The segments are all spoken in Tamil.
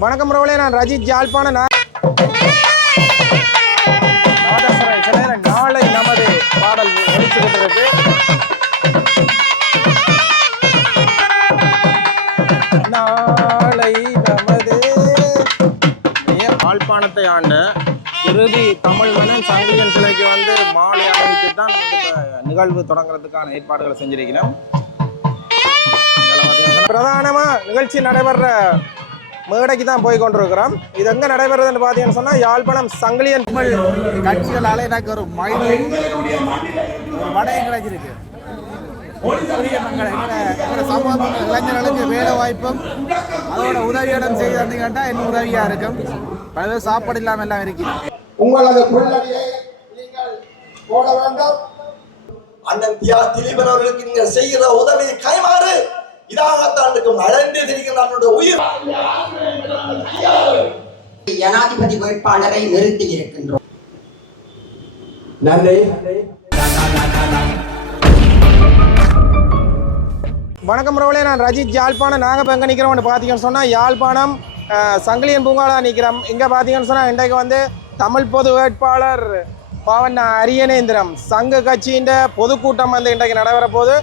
வணக்கம் ரோலே, நான் ரஜித் ஜாழ்ப்பாண நாளை நமது பாடல் ஒழிச்சு கொண்டிருக்கு. நாளை நமது யாழ்ப்பாணத்தை ஆண்ட இறுதி தமிழ் மன்னன் சங்கிலியன் சிலைக்கு வந்து மாலை அமைத்து தான் நிகழ்வு தொடங்குறதுக்கான ஏற்பாடுகளை செஞ்சிருக்கிறோம். பிரதானமா நிகழ்ச்சி நடைபெற மேடைக்கு தான் போய் கொண்டிருக்கிறோம். இது எங்க நடைபெறுதுன்னு பார்த்தீங்கன்னு சொன்னா யாழ்ப்பாணம் சங்கிலியன் கட்சிகளால் எனக்கு ஒரு மயிலும் வடையும் கிடைச்சிருக்கு. சமூக இளைஞர்களுக்கு வேலை வாய்ப்பும் அதோட உதவியிடம் செய்து கேட்டால் இன்னும் உதவியா இருக்கும். பல பேர் சாப்பாடு இல்லாமல் எல்லாம் இருக்கிறோம். உங்களது கொள்ளடியை நீங்கள் போட வேண்டும். அண்ணன் திலீபன் அவர்களுக்கு நீங்கள் செய்கிற உதவி கைமாறு இதாகத்தாண்டுக்கு மழந்து திரிகின்ற உயிர். ஜனாதிபதி வேட்பாளரை நிறுத்தி இருக்கின்றோம். நன்றி. வணக்கம் ரோலே, நான் ரஜித் ஜாழ்ப்பாணம். நாங்கள் இப்போ எங்கே நிற்கிறோம்னு பார்த்தீங்கன்னு சொன்னால் யாழ்ப்பாணம் சங்கிலியன் பூங்காவில் நிற்கிறோம். இங்கே பார்த்தீங்கன்னு சொன்னால் இன்றைக்கு வந்து தமிழ் பொது வேட்பாளர் பாவன் அரியநேந்திரம் சங்க கட்சியின் பொதுக்கூட்டம் வந்து இன்றைக்கு நடைபெற போது.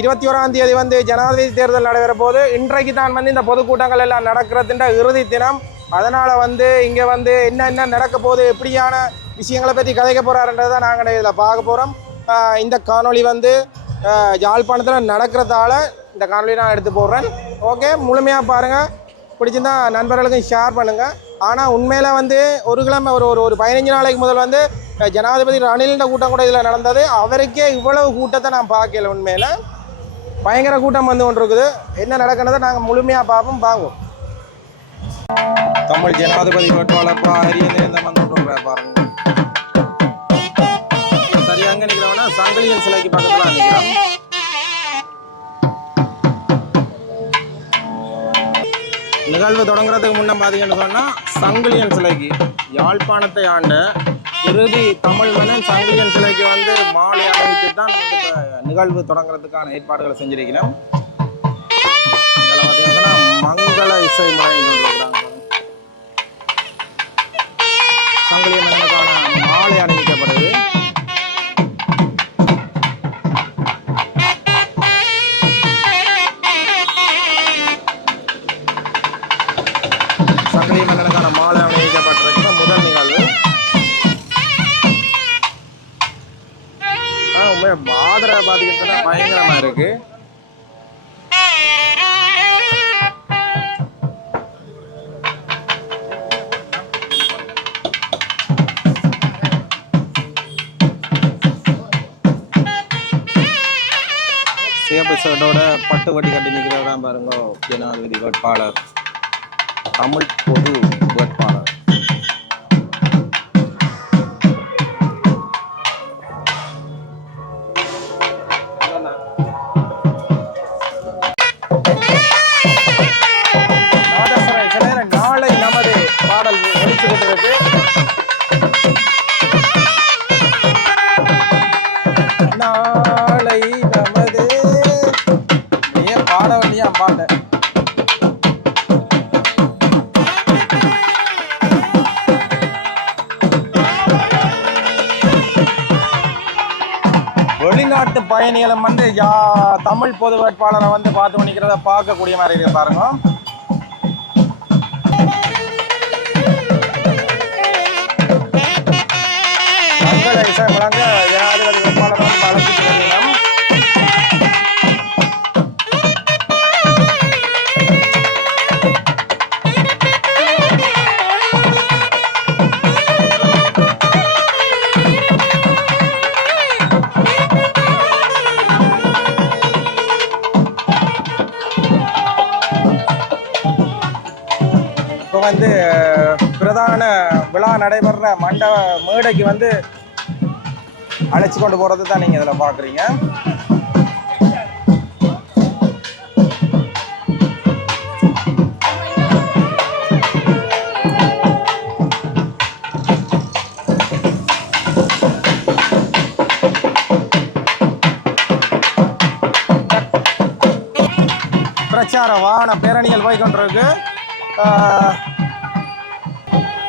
21ஆம் தேதி வந்து ஜனாதிபதி தேர்தல் நடைபெற போது. இன்றைக்கு தான் வந்து இந்த பொதுக்கூட்டங்கள் எல்லாம் நடக்கிறதுன்ற இறுதி தினம். அதனால் வந்து இங்கே வந்து என்ன நடக்க போகுது, எப்படியான விஷயங்களை பற்றி கதைக்க போகிறாருன்றதை நாங்கள் இதில் பார்க்க போகிறோம். இந்த காணொளி வந்து யாழ்ப்பாணத்தில் நடக்கிறதால இந்த காணொளி நான் எடுத்து போடுறேன். ஓகே, முழுமையாக பாருங்கள். பிடிச்சிருந்தா நண்பர்களுக்கும் ஷேர் பண்ணுங்கள். ஆனால் உண்மையில் வந்து ஒரு கிழமை ஒரு 15 நாளைக்கு முதல் வந்து ஜனாதிபதி ரணிலின் கூட்டம் கூட இதில் நடந்தது. அவருக்கே இவ்வளவு கூட்டத்தை நான் பார்க்கல. உண்மையில் பயங்கர கூட்டம் வந்து கொண்டு இருக்குது. என்ன நடக்கிறத நாங்கள் முழுமையாக பார்ப்போம். வாங்குவோம். தமிழ் ஜனாதிபதி வேட்பாளர் அரியநேந்திரம் வந்து பாருங்க. சரியாக நிற்கிறவனா சங்கிலியன் சிலைக்கு பக்கத்தில் நிற்கிறோம். நிகழ்வு தொடங்குறதுக்கு முன்னே பார்த்தீங்கன்னு சொன்னால் சங்கிலியன் சிலைக்கு யாழ்ப்பாணத்தை ஆண்ட இறுதி தமிழ் மன்னன் சங்கிலியன் சிலைக்கு வந்து மாலை அமைத்து தான் நிகழ்வு தொடங்குறதுக்கான ஏற்பாடுகளை செஞ்சிருக்கிறோம். இதில் பார்த்தீங்கன்னா மங்கள இசை முறை கொண்டிருக்கிறாங்க. சங்கிலியன் மன்னனுக்கான மாலை அணிவிக்கப்படுது. சங்கிலியன் மன்னனுக்கான மாலை அணிவிக்கப்பட்டிருக்கிற முதல் நிகழ்வு. ஆதரவை பாதிக்கிறதுனா பயங்கரமா இருக்கு. சேப்பு சட்டோட பட்டு வட்டி கட்டி நிற்கிறதா பாருங்க. ஜனாதிபதி வேட்பாளர் தமிழ் பொது வேட்பாளர். நாளை நமது பாடல் ஒழிச்சு கொண்டிருக்கு. நாளை நமது ஏன் பாட வேண்டியா பாட்ட வெளிநாட்டு பயணிகளும் வந்து தமிழ் பொது வேட்பாளரை வந்து பார்த்து பண்ணிக்கிறத பார்க்கக்கூடிய மாதிரி இருக்கு பாருங்க. வழங்க ஜனாதிபதி வேட்பாளர் வந்து அழைச்சிட்டு வருகிறோம். இப்போ வந்து பிரதான விழா நடைபெற மண்டப மேடைக்கு வந்து அழைச்சி கொண்டு போறது தான் நீங்க இதில் பார்க்குறீங்க. பிரச்சார வாகன பேரணிகள் போய் கொண்டிருக்கு.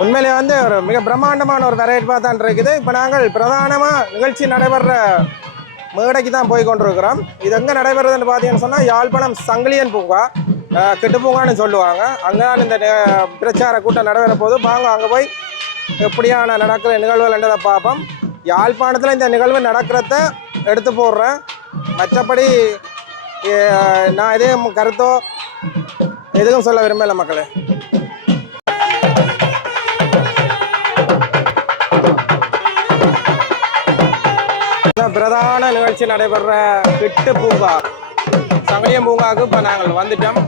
உண்மையிலே வந்து ஒரு மிக பிரம்மாண்டமான ஒரு வரவேற்பாக தான் இருக்குது. இப்போ நாங்கள் பிரதானமாக நிகழ்ச்சி நடைபெற மேடைக்கு தான் போய் கொண்டிருக்கிறோம். இது எங்கே நடைபெறுதுன்னு பார்த்தீங்கன்னு சொன்னால் யாழ்ப்பாணம் சங்கிலியன் பூங்கா, கெட்டு பூங்கான்னு சொல்லுவாங்க. அங்கே தான் இந்த பிரச்சார கூட்டம் நடைபெற போது வாங்க அங்கே போய் எப்படியான நடக்கிற நிகழ்வுகள்ன்றதை பார்ப்போம். யாழ்ப்பாணத்தில் இந்த நிகழ்வு நடக்கிறத எடுத்து போடுறேன். மற்றபடி நான் எதையும் கருத்தோ எதுவும் சொல்ல விரும்பலை மக்களே. பிரதான நிகழ்ச்சி நடைபெற கெட்டு பூங்கா சங்கிலியன் பூங்காவுக்கு இப்போ நாங்கள் வந்துட்டோம்.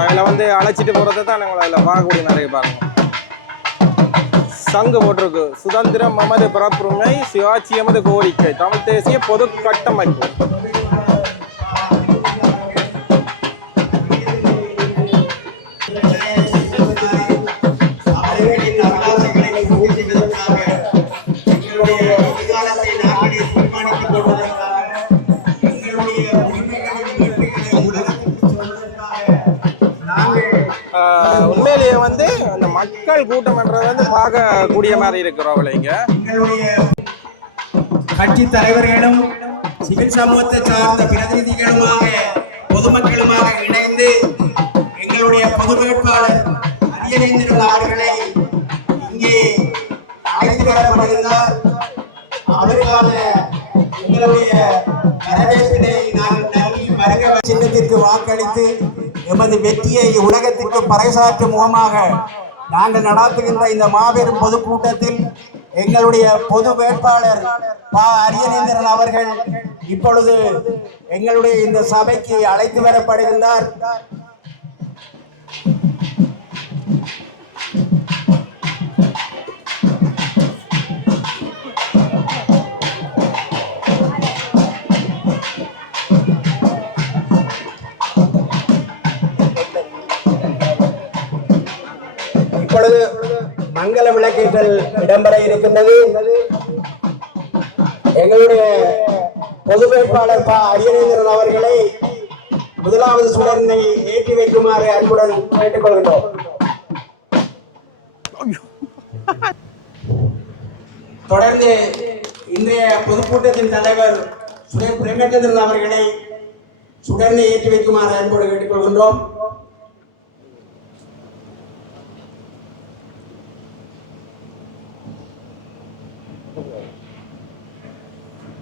அதில் வந்து அழைச்சிட்டு போகிறத தான் நாங்கள் அதில் பார்க்கக்கூடிய நிறைய பாருங்க. சங்கு போட்டிருக்கு, சுதந்திரம் எமது பிறப்புரிமை, சுயாட்சி எமது கோரிக்கை, தமிழ் தேசிய பொது கட்டமைப்பு. உண்மையிலேயே வந்து அந்த மக்கள் கூட்டம்ன்றது வந்து பார்க்கக்கூடிய மாதிரி இருக்கிறோம். இங்க கட்சி தலைவர்களும் சிவில் சமூகத்தை சார்ந்த பிரதிநிதிகளுமாக பொதுமக்களுமாக இணைந்து எங்களுடைய பொது வேட்பாளர் அரியநேந்திரன் அவர்களை இங்கே அழைத்து வரப்படுகிறார். அவருக்கான எங்களுடைய வரவேற்பினை நாங்கள் நல்கி வருக சின்னத்திற்கு வாக்களித்து எமது வெற்றியை உலகத்திற்கு பறைசாற்றும் முகமாக நாங்கள் நடாத்துகின்ற இந்த மாபெரும் பொதுக்கூட்டத்தில் எங்களுடைய பொது வேட்பாளர் அரியநேந்திரன் அவர்கள் இப்பொழுது எங்களுடைய இந்த சபைக்கு அழைத்து வரப்படுகின்றார். இப்பொழுது மங்கள விளக்கேற்றல் இடம்பெற இருக்கின்றது. எங்களுடைய பொது வேட்பாளர் அரியநேந்திரன் அவர்களை முதலாவது சுடரினை ஏற்றி வைக்குமாறு அன்புடன் கேட்டுக்கொள்கின்றோம். தொடர்ந்து இன்றைய பொதுக்கூட்டத்தின் தலைவர் சுரேஷ் பிரேமச்சந்திரன் அவர்களை சுடரினை ஏற்றி வைக்குமாறு அன்போடு கேட்டுக்கொள்கின்றோம்.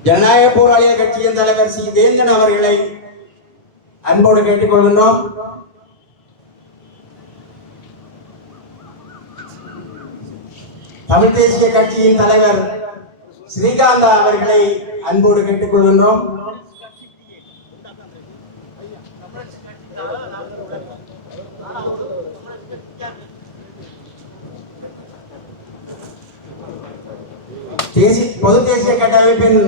ஜனநாயக போராளிகள் கட்சியின் தலைவர் சி வேந்தன் அவர்களை அன்போடு கேட்டுக்கொள்கின்றோம். தமிழ் தேசிய கட்சியின் தலைவர் ஸ்ரீகாந்தா அவர்களை அன்போடு கேட்டுக்கொள்கின்றோம். பொது தேசிய கட்டமைப்பின்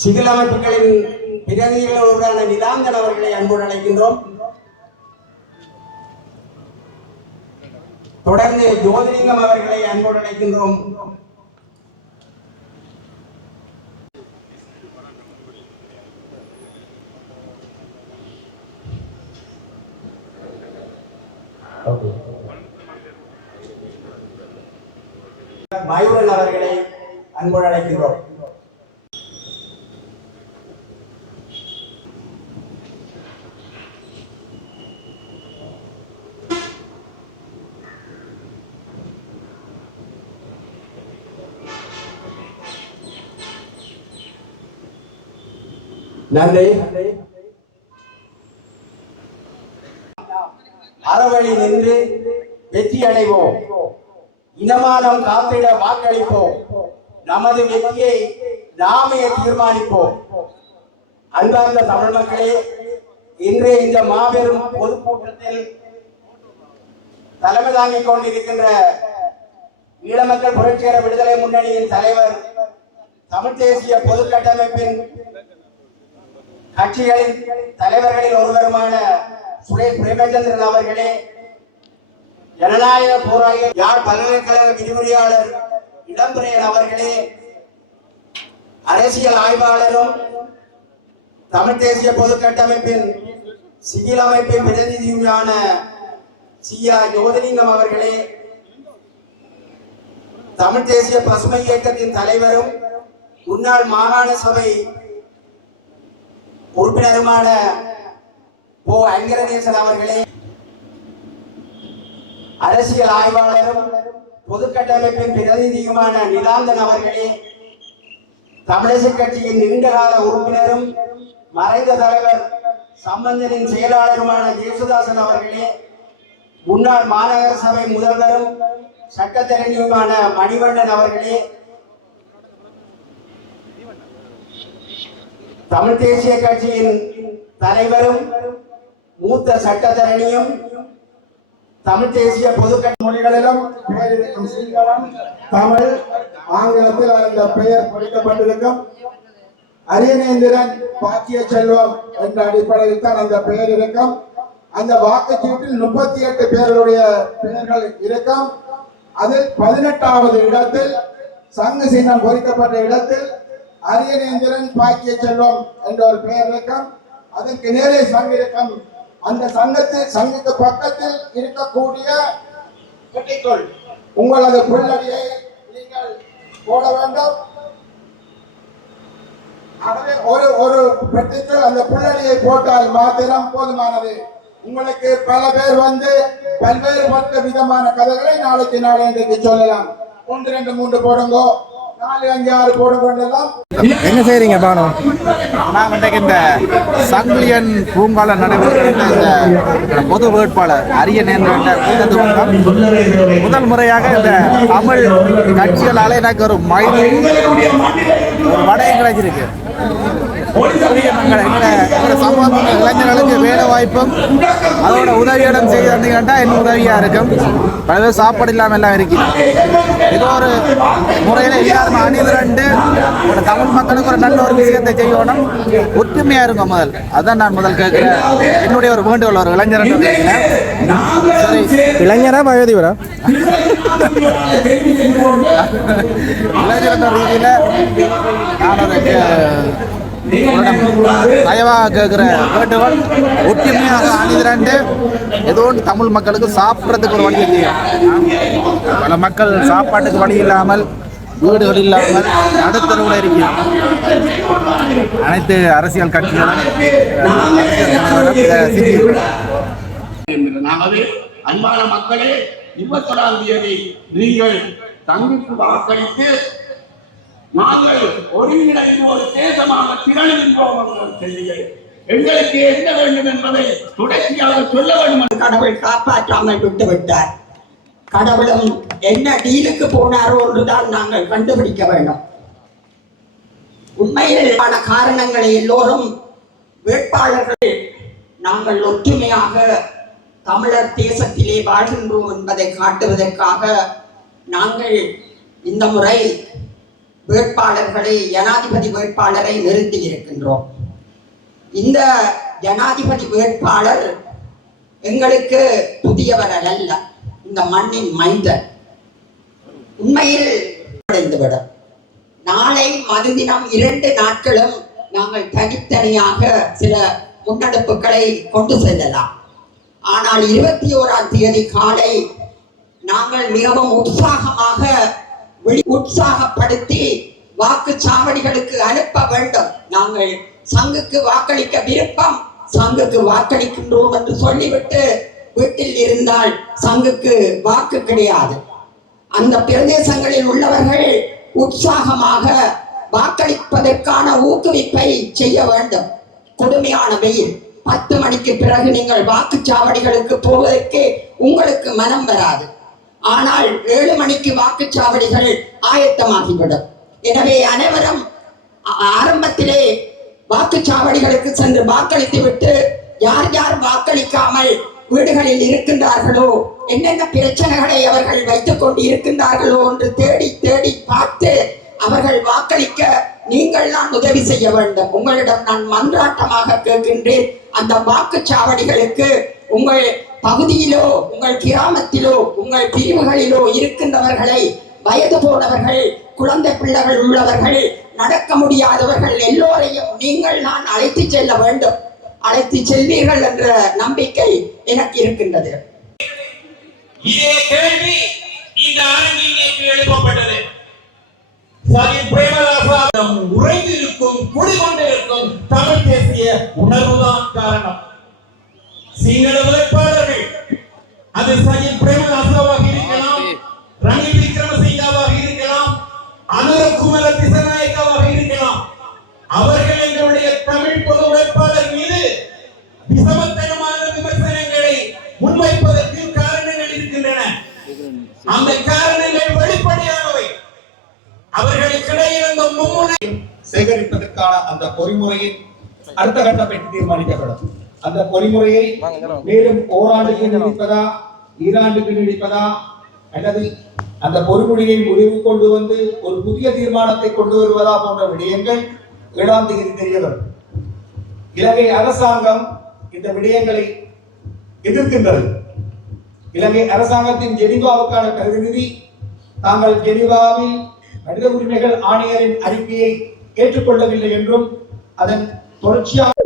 சிவில் அமைப்புகளின் பிரதிநிதிகளோடான நிலாந்தன் அவர்களை அன்போடு அழைக்கின்றோம். தொடர்ந்து ஜோதிலிங்கம் அவர்களை அன்போடு அழைக்கின்றோம். மயூரன் அவர்களை அன்போடு அழைக்கின்றோம். நன்றி. அறவழி நின்று வெற்றி அடைவோம். இனமானம் காத்திட வாக்களிப்போம். நமது வெற்றியை நாமே தீர்மானிப்போம். அன்பார்ந்த தமிழ் மக்களே, இன்றைய இந்த மாபெரும் பொதுக்கூட்டத்தில் தலைமை தாங்கிக் கொண்டிருக்கின்ற ஈழமக்கள் புரட்சிகர விடுதலை முன்னணியின் தலைவர், தமிழ் தேசிய பொது கட்டமைப்பின் கட்சிகளின் தலைவர்களில் ஒருவருமான சுரேஷ் பிரேமச்சந்திரன் அவர்களே, ஜனநாயக போராளி யாழ் பல்கலைக்கழக விரிவுரையாளர் இடம்பெறையன் அவர்களே, அரசியல் ஆய்வாளரும் தமிழ் தேசிய பொது கட்டமைப்பின் சிவில் அமைப்பின் பிரதிநிதியுமான சியா ஜோதிலிங்கம் அவர்களே, தமிழ் தேசிய பசுமை இயக்கத்தின் தலைவரும் முன்னாள் மாகாண சபை உறுப்பினருமான போ அங்கரநேசன் அவர்களே, அரசியல் ஆய்வாளரும் பொதுக்கட்டமைப்பின் பிரதிநிதியுமான நிலாந்தன் அவர்களே, தமிழரசு கட்சியின் நீண்டகால உறுப்பினரும் மறைந்த தலைவர் சம்பந்தனின் செயலாளருமான ஜேசுதாசன் அவர்களே, முன்னாள் மாநகர சபை முதல்வரும் சட்டத்தரணியுமான மணிவண்ணன் அவர்களே, தமிழ் தேசிய கட்சியின் தலைவரும் மூத்த சட்டத்தரணியும் தமிழ் தேசிய பொதுக்கட்சி மொழிகளிலும் பெயர் இருக்கும். சிங்களம், தமிழ், ஆங்கிலத்தில் அந்த பெயர் பொறிக்கப்பட்டிருக்கும். அரியநேந்திரன் பாக்கிய செல்வம் என்ற அடிப்படையில் தான் அந்த பெயர் இருக்கும். அந்த வாக்குச்சீட்டில் 38 பேர்களுடைய பெயர்கள் இருக்கும். அதில் 18வது இடத்தில் சங்கு சின்னம் பொறிக்கப்பட்ட இடத்தில் அரியநேந்திரன் பாக்கிய செல்வம் என்ற ஒரு பெயர் இருக்கும். அதற்கு நேரே சங்கு இருக்கும். அந்த சங்குக்கு பக்கத்தில் இருக்கக்கூடிய பெட்டிக்குள் உங்களது புள்ளடியை நீங்கள் போட வேண்டும். ஆகவே ஒரு பெட்டிக்குள் அந்த புள்ளடியை போட்டால் மாத்திரம் போதுமானது. உங்களுக்கு பல பேர் வந்து பல்வேறுபட்ட விதமான கதைகளை நாளைக்கு இன்றைக்கு சொல்லலாம். 1 2 3 போடுங்கோ, 4 5 6 போடுங்கொண்டெல்லாம். என்ன செய்றீங்க பானு? நான் இன்றைக்கு இந்த சங்கிலியன் பூங்கால நடைபெறுகின்ற இந்த பொது வேட்பாளர் அரியநேந்திரன் கூட்டத்துக்கு முதல் முறையாக இந்த தமிழ் கட்சிகளால் எனக்கு ஒரு வடையம் கிடைச்சிருக்கு. சமூகத்தில் இளைஞர்களுக்கு வேலை வாய்ப்பும் அதோட உதவியிடம் செய்யறதுன்னா என்ன உதவியா இருக்கும். பல சாப்பாடு இல்லாமல் எல்லாம் இருக்கு. ஏதோ ஒரு முறையில் எல்லாரும் அணிதிரண்டு ஒரு தமிழ் மக்களுக்கு ஒரு நல்ல ஒரு விஷயத்தை செய்யணும். ஒற்றுமையா இருக்கும் முதல். அதான் நான் முதல் கேட்கிறேன். என்னுடைய ஒரு வேண்டுகோள் ஒரு இளைஞர் சரி, இளைஞரா வயதிவரா இளைஞர் ரீதியில நான் ஒரு தயவாக கேட்கிற வேண்டுகோள், ஒற்றுமையாக அணிதிரண்டு ஏதோ ஒன்று தமிழ் மக்களுக்கு சாப்பிட்றதுக்கு ஒரு வழி இல்லையா. பல மக்கள் சாப்பாட்டுக்கு வழி இல்லாமல், வீடுகள் இல்லாமல் நடுத்தருவில் இருக்கிறோம். அனைத்து அரசியல் கட்சிகளும் அன்பான மக்களே, 21ஆம் தேதி நீங்கள் தங்களுக்கு வாக்களித்து நாங்கள் ஒருங்கிணைந்து ஒரு தேசமாக திரளுகின்றோம். எங்களுக்கு என்ன வேண்டும் என்பதை தொடர்ச்சியாக சொல்ல வேண்டும். கடவுள் காப்பாற்றாமல் விட்டுவிட்டார். கடவுளும் என்ன டீலுக்கு போனாரோ என்றுதான் நாங்கள் கண்டுபிடிக்க வேண்டும். உண்மையில் காரணங்களை எல்லோரும் வேட்பாளர்கள் நாங்கள் ஒற்றுமையாக தமிழர் தேசத்திலே வாழ்கின்றோம் என்பதை காட்டுவதற்காக நாங்கள் இந்த முறை வேட்பாளர்களை ஜனாதிபதி வேட்பாளரை நிறுத்தி இருக்கின்றோம். இந்த ஜனாதிபதி வேட்பாளர் எங்களுக்கு புதியவர் அல்ல, இந்த மண்ணின் மைந்தன். உண்மையில் அடைந்துவிடும். நாளை மறுதினம் 2 நாட்களும் நாங்கள் தனித்தனியாக சில முன்னெடுப்புகளை கொண்டு செல்லலாம். ஆனால் 21ஆம் தேதி காலை நாங்கள் மிகவும் உற்சாகப்படுத்தி வாக்குச்சாவடிகளுக்கு அனுப்ப வேண்டும். நாங்கள் சங்குக்கு வாக்களிக்க விருப்பம், சங்குக்கு வாக்களிக்கின்றோம் என்று சொல்லிவிட்டு வீட்டில் இருந்தால் சங்குக்கு வாக்கு கிடையாது. அந்த பிரதேசங்களில் உள்ளவர்கள் உற்சாகமாக வாக்களிப்பதற்கான ஊக்குவிப்பை செய்ய வேண்டும். கொடுமையான வெயில், 10 மணிக்கு பிறகு நீங்கள் வாக்குச்சாவடிகளுக்கு போவதற்கு உங்களுக்கு மனம் வராது. ஆனால் 7 மணிக்கு வாக்குச்சாவடிகள் ஆயத்தமாகிவிடும். எனவே அனைவரும் ஆரம்பத்திலே வாக்குச்சாவடிகளுக்கு சென்று வாக்களித்து விட்டு யார் யார் வாக்களிக்காமல் வீடுகளில் இருக்கின்றார்களோ, என்னென்ன பிரச்சனைகளை அவர்கள் வைத்துக் கொண்டு இருக்கின்றார்களோ என்று தேடி தேடி பார்த்து அவர்கள் வாக்களிக்க நீங்கள் தான் உதவி செய்ய வேண்டும். உங்களிடம் நான் மன்றாட்டமாக கேட்கின்றேன். அந்த வாக்குச்சாவடிகளுக்கு உங்கள் பகுதியிலோ, உங்கள் கிராமத்திலோ, உங்கள் பிரிவுகளிலோ இருக்கின்றவர்களை, வயது போனவர்கள், குழந்தை பிள்ளைகள் உள்ளவர்கள், நடக்க முடியாதவர்கள் எல்லோரையும் நீங்கள் நான் அழைத்து செல்ல வேண்டும். அழைத்து செல்வீர்கள் என்ற நம்பிக்கை எனக்கு இருக்கின்றது. இதே கேள்வி இந்த அரங்கில் நேற்று எழுப்பப்பட்டது. சஜித் பிரேமதாசா உறைந்திருக்கும் குடிகொண்டிருக்கும் தமிழ் தேசிய உணர்வுதான் காரணம். சிங்கள வேட்பாளர்கள் அது சஜித் பிரேமதாசாவாக இருக்கலாம், ரணில் விக்ரமசிங்காவாக இருக்கலாம், அனுரகுமார திசாநாயக்காவாக இருக்கலாம். அவர்கள் எங்களுடைய தமிழ் பொது வேட்பாளர் மீது விசமத்தனமான விமர்சனங்களை முன்வைப்பதற்கு காரணங்கள் இருக்கின்றன. அந்த காரணங்கள் வெளிப்படையானவை. அவர்களுக்கிடையே அந்த மும்முனை சேகரிப்பதற்கான அந்த பொறிமுறையின் அடுத்த கட்டம் பற்றி தீர்மானிக்கப்படும். அந்த பொறிமுறையை மேலும் ஓராண்டுக்கு நீடிப்பதா, ஈராண்டுக்கு நீடிப்பதா, அல்லது அந்த பொறிமுறையை முடிவு கொண்டு வந்து ஒரு புதிய தீர்மானத்தை கொண்டு வருவதா போன்ற விடயங்கள் 7ஆம் தேதி தெரிய வரும். இலங்கை அரசாங்கம் இந்த விடயங்களை எதிர்க்கின்றது. இலங்கை அரசாங்கத்தின் ஜெனீவாவுக்கான பிரதிநிதி தாங்கள் ஜெனீவாவில் மனித உரிமைகள் ஆணையரின் அறிக்கையை ஏற்றுக்கொள்ளவில்லை என்றும் அதன் தொடர்ச்சியாக